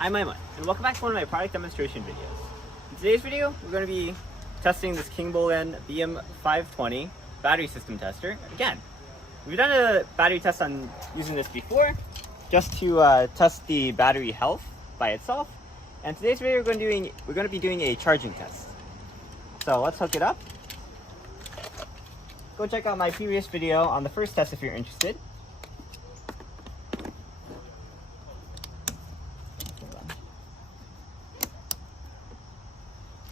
I'm Aiman, and welcome back to one of my product demonstration videos. In today's video, we're going to be testing this KingBolen BM520 battery system tester. Again, we've done a battery test on using this before, just to test the battery health by itself. And today's video, we're going to be doing a charging test. So let's hook it up. Go check out my previous video on the first test if you're interested.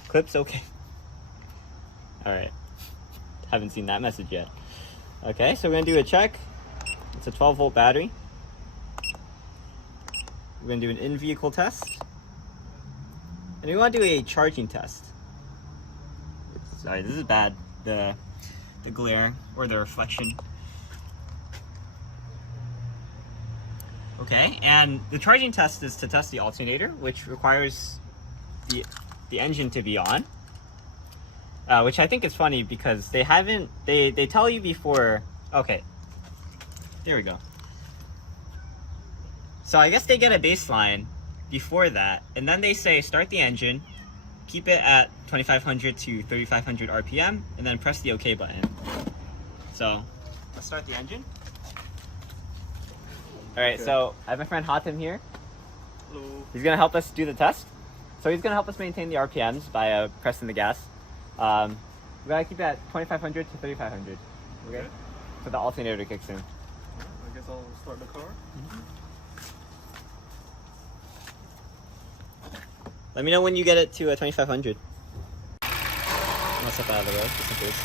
Clips okay. Alright. Haven't seen that message yet. Okay, so we're gonna do a check. It's a 12-volt battery. We're gonna do an in-vehicle test. And we want to do a charging test. Sorry, this is bad. The glare or the reflection. Okay, and the charging test is to test the alternator, which requires the engine to be on, which I think is funny because they tell you before. Okay, there we go. So I guess they get a baseline before that, and then they say start the engine, keep it at 2500 to 3500 RPM, and then press the OK button. So let's start the engine. All right, so I have my friend Hatem here. Hello. He's gonna help us do the test. So he's going to help us maintain the RPMs by pressing the gas. We got to keep it at 2500 to 3500. Okay? So the alternator kicks in. I guess I'll start the car. Let me know when you get it to 2500. I'll step out of the road just in case.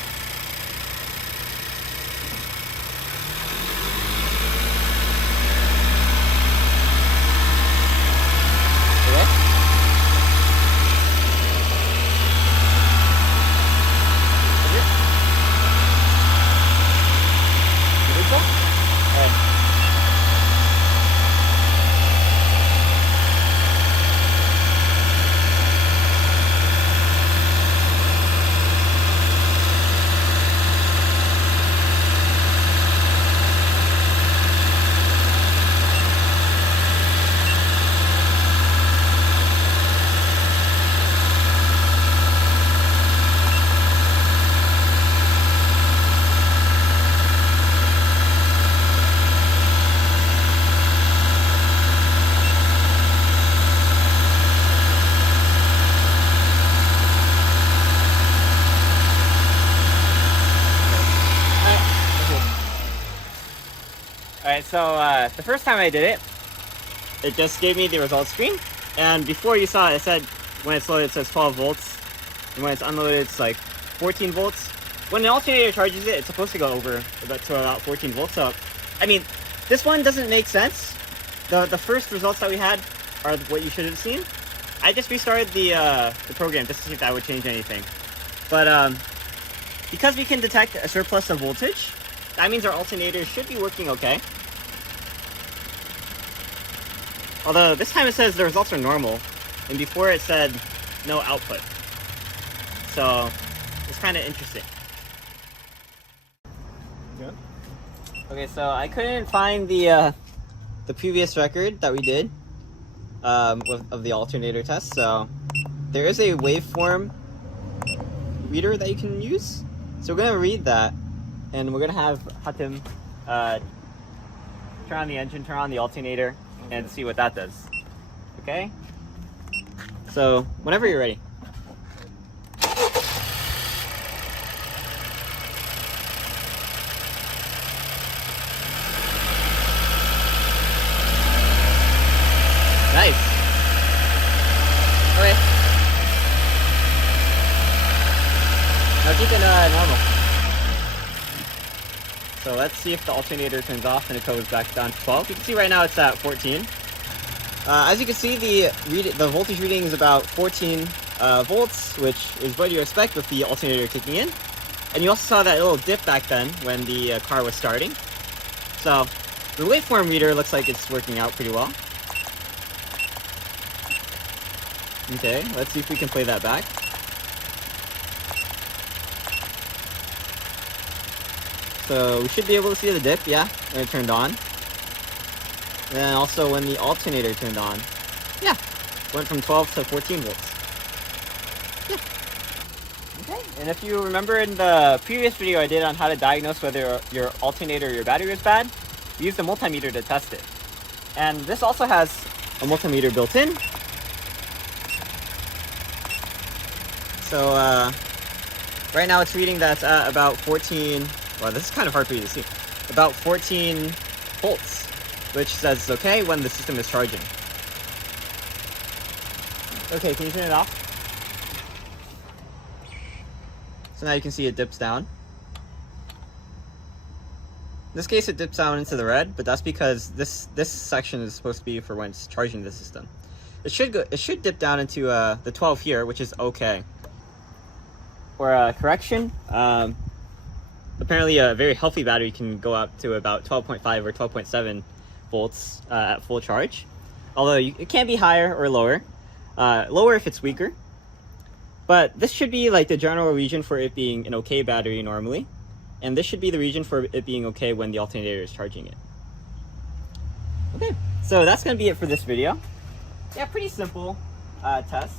Alright, so the first time I did it, it just gave me the results screen. And before you saw it, it said when it's loaded it says 12 volts. And when it's unloaded it's like 14 volts. When the alternator charges it, it's supposed to go over to about 14 volts. So, I mean, this one doesn't make sense. The first results that we had are what you should have seen. I just restarted the program just to see if that would change anything. But because we can detect a surplus of voltage, that means our alternator should be working okay. Although this time it says the results are normal, and before it said no output. So it's kind of interesting. Yeah. Okay, so I couldn't find the previous record that we did of the alternator test. So there is a waveform reader that you can use. So we're gonna read that. And we're gonna have Hatem turn on the engine, turn on the alternator, and see what that does. Okay? So, whenever you're ready. Nice. Okay. Now keep it normal. So let's see if the alternator turns off and it goes back down to 12. You can see right now it's at 14. As you can see, the voltage reading is about 14 volts, which is what you expect with the alternator kicking in. And you also saw that little dip back then when the car was starting. So the waveform reader looks like it's working out pretty well. Okay, let's see if we can play that back. So we should be able to see the dip, yeah, when it turned on. And then also when the alternator turned on. Yeah, went from 12 to 14 volts. Okay, and if you remember in the previous video I did on how to diagnose whether your alternator or your battery was bad, we used a multimeter to test it. And this also has a multimeter built in. So right now it's reading that's at about 14, well, this is kind of hard for you to see, about 14 volts, which says it's okay when the system is charging. Okay, can you turn it off? So now you can see it dips down. In this case, it dips down into the red, but that's because this section is supposed to be for when it's charging the system. It should dip down into the 12 here, which is okay. For correction, apparently a very healthy battery can go up to about 12.5 or 12.7 volts at full charge. Although it can be higher or lower. Lower if it's weaker. But this should be like the general region for it being an okay battery normally. And this should be the region for it being okay when the alternator is charging it. Okay, so that's going to be it for this video. Yeah, pretty simple test.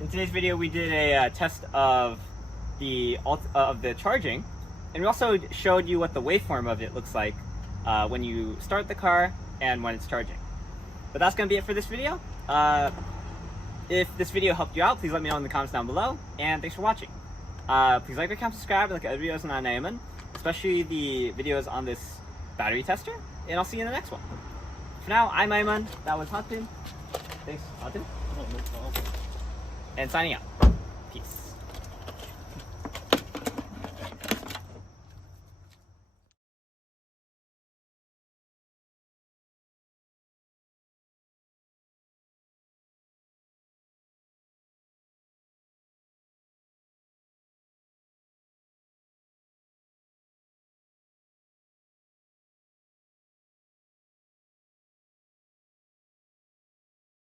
In today's video we did a test of the charging. And we also showed you what the waveform of it looks like when you start the car and when it's charging. But that's going to be it for this video. If this video helped you out, please let me know in the comments down below, and thanks for watching. Please like, comment, subscribe, and look at other videos on AGM, especially the videos on this battery tester, and I'll see you in the next one. For now, I'm Aiman, that was Hotpin. Thanks, Hotpin. And signing out. Peace.